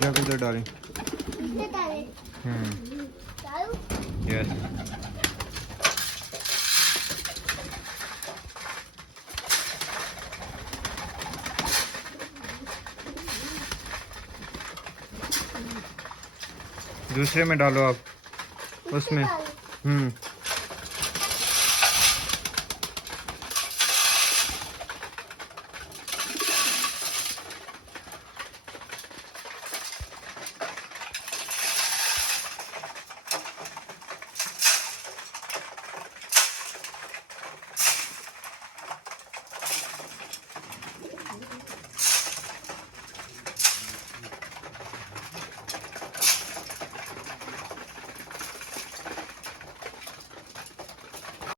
क्या किधर डालें? इससे डालें। डालूं? यस। दूसरे में डालो आप, उसमें। इससे डालें।